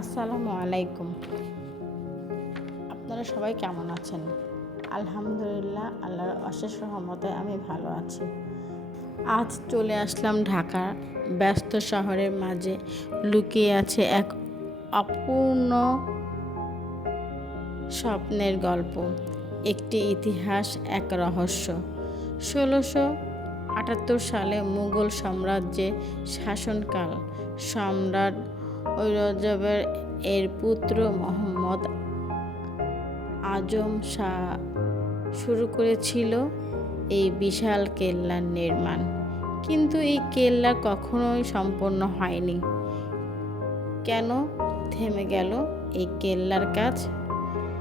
আসসালামু আলাইকুম। আপনারা সবাই কেমন আছেন? আলহামদুলিল্লাহ, আল্লাহর অশেষ রহমতে আমি ভালো আছি। আজ চলে আসলাম ঢাকার ব্যস্ত শহরের মাঝে লুকিয়ে আছে এক অপূর্ণ স্বপ্নের গল্প, একটি ইতিহাস, এক রহস্য। ১৬৭৮ সালে মুঘল সাম্রাজ্যে শাসনকাল সম্রাট ঔরঙ্গজেব এর পুত্র মোহাম্মদ আজম শাহ শুরু করেছিল এই বিশাল কেল্লার নির্মাণ। কিন্তু এই কেল্লা কখনোই সম্পূর্ণ হয়নি। কেন থেমে গেল এই কেল্লার কাজ?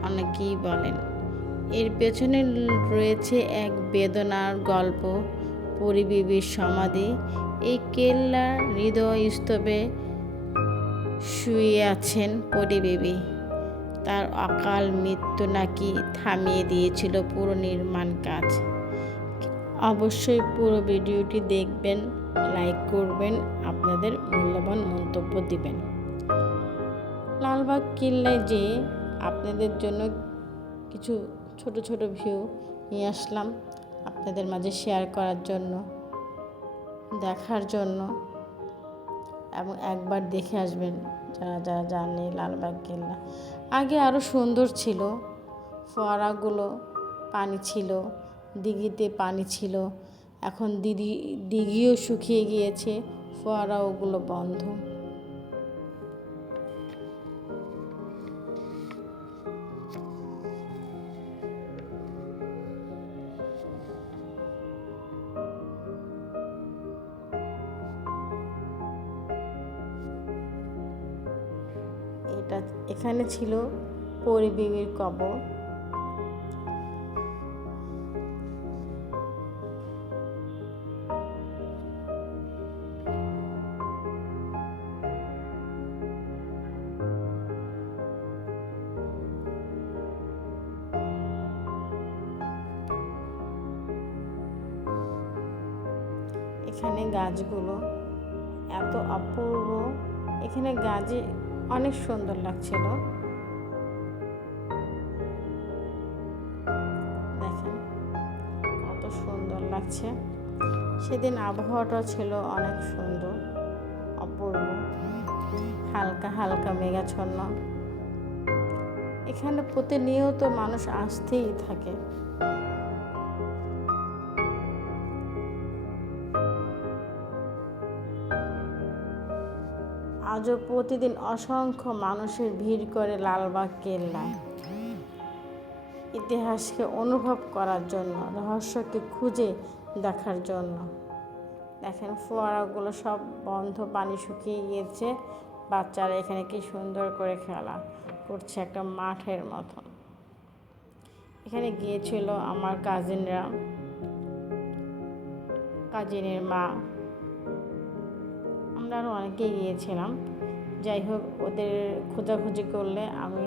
অনেকেই বলেন এর পেছনে রয়েছে এক বেদনার গল্প, পরিবিবির সমাধি। এই কেল্লার হৃদয়স্তবে শুয়ে আছেন পরিবিবি। তার অকাল মৃত্যু নাকি থামিয়ে দিয়েছিল পুরো নির্মাণ কাজ। অবশ্যই পুরো ভিডিওটি দেখবেন, লাইক করবেন, আপনাদের মূল্যবান মন্তব্য দিবেন। লালবাগ কেল্লায় যে আপনাদের জন্য কিছু ছোট ছোট ভিউ নিয়ে আসলাম আপনাদের মাঝে শেয়ার করার জন্য, দেখার জন্য, এবং একবার দেখে আসবেন যারা যারা জানে লালবাগ কেল্লা। আগে আরও সুন্দর ছিল, ফোয়ারাগুলো পানি ছিল, দিঘিতে পানি ছিল। এখন দিঘিও শুকিয়ে গিয়েছে, ফোয়ারা ওগুলো বন্ধ। এখানে ছিল পরিবিবির কবর। এখানে গাছগুলো এত অপূর্ব, এখানে গাছে অনেক সুন্দর লাগছিল। দেখেন কত সুন্দর লাগছে। সেদিন আবহাওয়াটা ছিল অনেক সুন্দর, অপূর্ব, হালকা হালকা মেঘাচ্ছন্ন। এখানে প্রতিনিয়ত মানুষ আসতেই থাকে। আজও প্রতিদিন অসংখ্য মানুষের ভিড় করে লালবাগ কেল্লায়, ইতিহাসকে অনুভব করার জন্য, রহস্যকে খুঁজে দেখার জন্য। দেখেন ফোয়ারাগুলো সব বন্ধ, পানি শুকিয়ে গিয়েছে। বাচ্চারা এখানে কি সুন্দর করে খেলা করছে একটা মাঠের মতন। এখানে গিয়েছিল আমার কাজিনের মা, আমরা আরও অনেকেই গিয়েছিলাম। যাই হোক, ওদের খোঁজাখুঁজি করলে আমি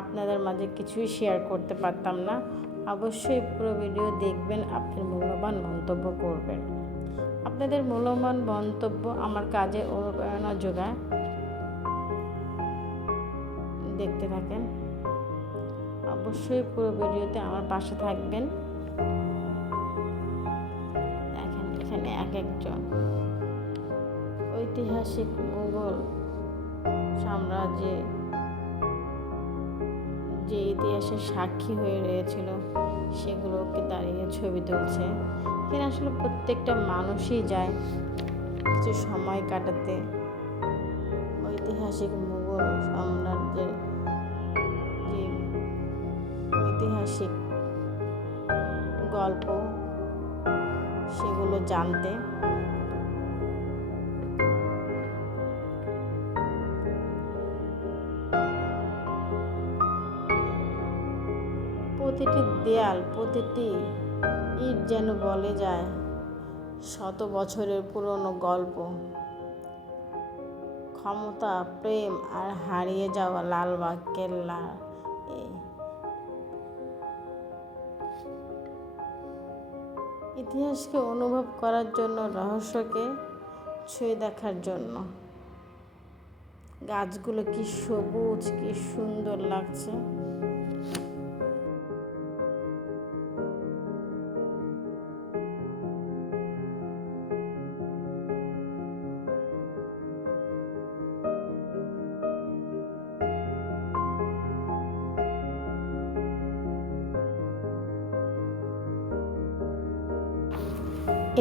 আপনাদের মাঝে কিছুই শেয়ার করতে পারতাম না। অবশ্যই পুরো ভিডিও দেখবেন, আপনার মূল্যবান মন্তব্য করবেন। আপনাদের মূল্যবান মন্তব্য আমার কাজে অনুপ্রেরণা যোগায়। দেখতে থাকেন, অবশ্যই পুরো ভিডিওতে আমার পাশে থাকবেন। দেখেন এখানে এক একজন ঐতিহাসিক মুঘল সাম্রাজ্যে যে ইতিহাসের সাক্ষী হয়ে রয়েছিল সেগুলোকে দাঁড়িয়ে ছবি তুলছে। এখানে আসলে প্রত্যেকটা মানুষই যায় কিছু সময় কাটাতে। ঐতিহাসিক মুঘল সাম্রাজ্যের যে ঐতিহাসিক গল্প সেগুলো জানতে। প্রতিটি দেয়াল, প্রতিটি ইট যেন বলে যায় শত বছরের পুরনো গল্প, ক্ষমতা, প্রেম আর হারিয়ে যাওয়া লালবাগ কেল্লা। ইতিহাসকে অনুভব করার জন্য, রহস্যকে ছুঁয়ে দেখার জন্য। গাছগুলো কি সবুজ, কি সুন্দর লাগছে।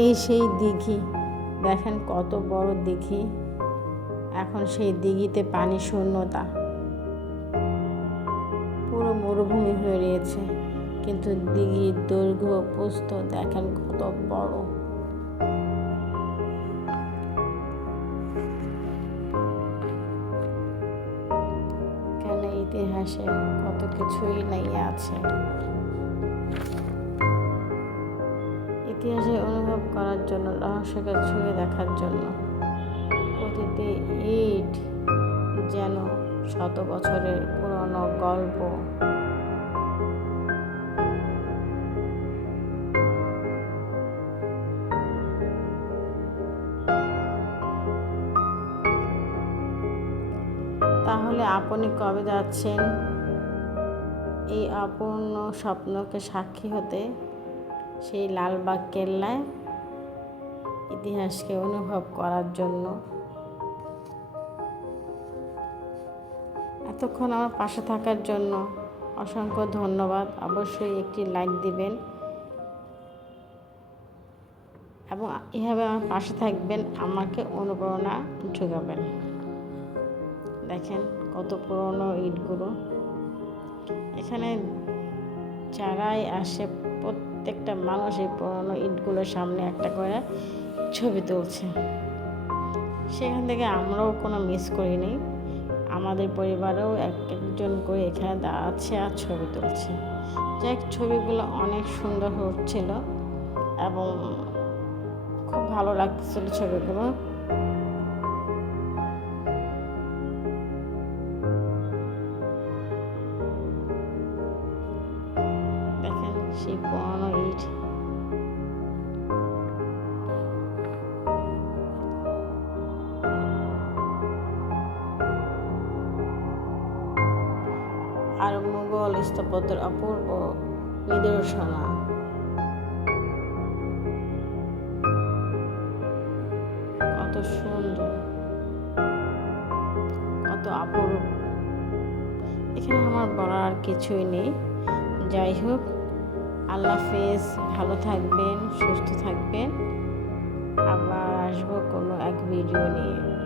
এই সেই দিঘি, দেখেন কত বড় দিঘি। এখন সেই দিঘিতে পানি শূন্যতা, পুরো মরুভূমি হয়ে রয়েছে, কিন্তু দিঘির দৈর্ঘ্য প্রস্থ দেখেন কত বড়। এখানে ইতিহাসে কত কিছুই লেগে আছে। ইতিহাসে অনুভব করার জন্য, রহস্যকে ছুঁয়ে দেখার জন্য, প্রতিটি ইট যেন শত বছরের পুরনো গল্প। তাহলে আপনি কবে যাচ্ছেন এই অপূর্ণ স্বপ্নকে সাক্ষী হতে, সেই লালবাগ কেল্লায় ইতিহাসকে অনুভব করার জন্য? এতক্ষণ আমার পাশে থাকার জন্য অসংখ্য ধন্যবাদ। অবশ্যই একটি লাইক দিবেন এবং এভাবে আমার পাশে থাকবেন, আমাকে অনুপ্রেরণা যোগাবেন। দেখেন কত পুরনো ইটগুলো। এখানে যারাই আসে প্রত্যেকটা মানুষ এই পুরনো ইটগুলোর সামনে একটা করে ছবি তুলছে। সেখান থেকে আমরাও কোনো মিস করিনি, আমাদের পরিবারেও একজন করে এখানে দাঁড়াচ্ছে আর ছবি তুলছে। যাই ছবিগুলো অনেক সুন্দর হচ্ছিল এবং খুব ভালো লাগছিল ছবিগুলো। দেখেন সেই পুরনো ইট। আর মুঘল স্থাপত্যের অপূর্ব নিদর্শনা। কত সুন্দর, কত অপূর্ব। এখানে আমার বলার আর কিছুই নেই। যাই হোক, আল্লাহ হাফেজ, ভালো থাকবেন, সুস্থ থাকবেন। আবার আসবো কোনো এক ভিডিও নিয়ে।